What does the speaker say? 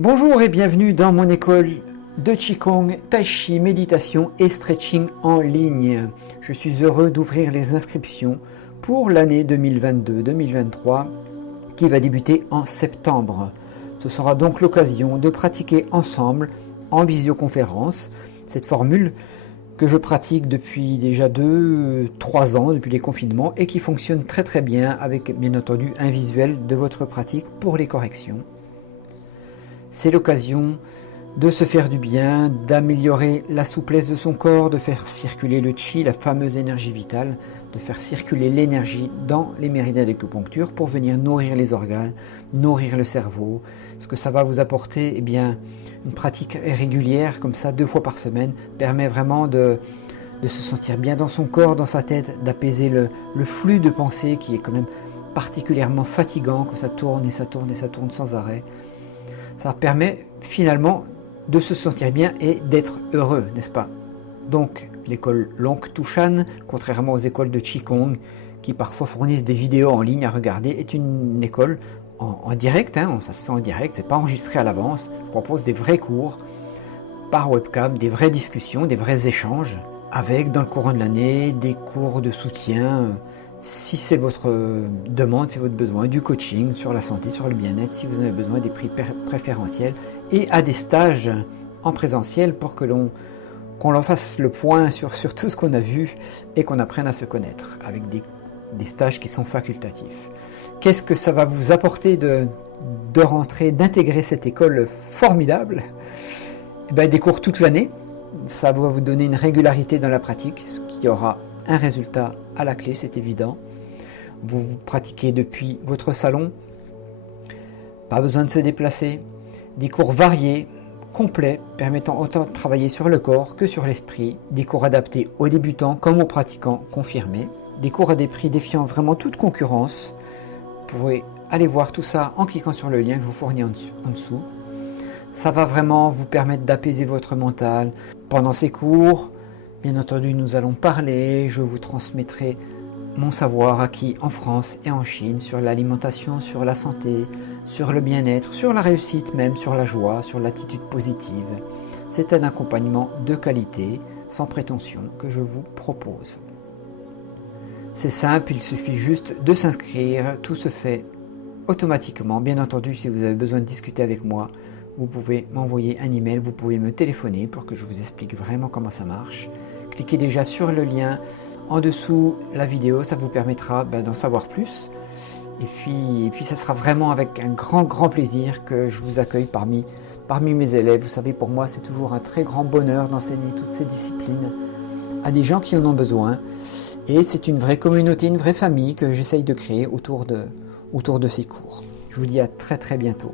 Bonjour et bienvenue dans mon école de Qigong, Tai Chi, méditation et stretching en ligne. Je suis heureux d'ouvrir les inscriptions pour l'année 2022-2023 qui va débuter en septembre. Ce sera donc l'occasion de pratiquer ensemble en visioconférence cette formule que je pratique depuis déjà 2-3 ans, depuis les confinements, et qui fonctionne très très bien avec bien entendu un visuel de votre pratique pour les corrections. C'est l'occasion de se faire du bien, d'améliorer la souplesse de son corps, de faire circuler le chi, la fameuse énergie vitale, de faire circuler l'énergie dans les méridiens d'acupuncture pour venir nourrir les organes, nourrir le cerveau. Ce que ça va vous apporter, eh bien, une pratique régulière, comme ça, 2 fois par semaine, permet vraiment de se sentir bien dans son corps, dans sa tête, d'apaiser le flux de pensée qui est quand même particulièrement fatigant, que ça tourne et ça tourne et ça tourne sans arrêt. Ça permet finalement de se sentir bien et d'être heureux, n'est-ce pas? Donc, l'école Long Tushan, contrairement aux écoles de Qigong, qui parfois fournissent des vidéos en ligne à regarder, est une école en direct, ça se fait en direct, c'est pas enregistré à l'avance. Je propose des vrais cours par webcam, des vraies discussions, des vrais échanges, avec dans le courant de l'année des cours de soutien, si c'est votre demande, si c'est votre besoin, du coaching sur la santé, sur le bien-être, si vous avez besoin des prix préférentiels, et à des stages en présentiel pour que qu'on leur fasse le point sur tout ce qu'on a vu et qu'on apprenne à se connaître, avec des stages qui sont facultatifs. Qu'est-ce que ça va vous apporter de rentrer, d'intégrer cette école formidable? Des cours toute l'année, ça va vous donner une régularité dans la pratique, ce qui aura un résultat à la clé, c'est évident. Vous pratiquez depuis votre salon, pas besoin de se déplacer, des cours variés, complets, permettant autant de travailler sur le corps que sur l'esprit, des cours adaptés aux débutants comme aux pratiquants confirmés, des cours à des prix défiant vraiment toute concurrence. Vous pouvez aller voir tout ça en cliquant sur le lien que je vous fournis en dessous. Ça va vraiment vous permettre d'apaiser votre mental. Pendant ces cours, bien entendu, nous allons parler, je vous transmettrai mon savoir acquis en France et en Chine sur l'alimentation, sur la santé, sur le bien-être, sur la réussite même, sur la joie, sur l'attitude positive. C'est un accompagnement de qualité, sans prétention, que je vous propose. C'est simple, il suffit juste de s'inscrire, tout se fait automatiquement. Bien entendu, si vous avez besoin de discuter avec moi, vous pouvez m'envoyer un email, vous pouvez me téléphoner pour que je vous explique vraiment comment ça marche. Cliquez déjà sur le lien en dessous la vidéo, ça vous permettra d'en savoir plus. Et puis ça sera vraiment avec un grand plaisir que je vous accueille parmi mes élèves. Vous savez, pour moi, c'est toujours un très grand bonheur d'enseigner toutes ces disciplines à des gens qui en ont besoin. Et c'est une vraie communauté, une vraie famille que j'essaye de créer autour de ces cours. Je vous dis à très bientôt.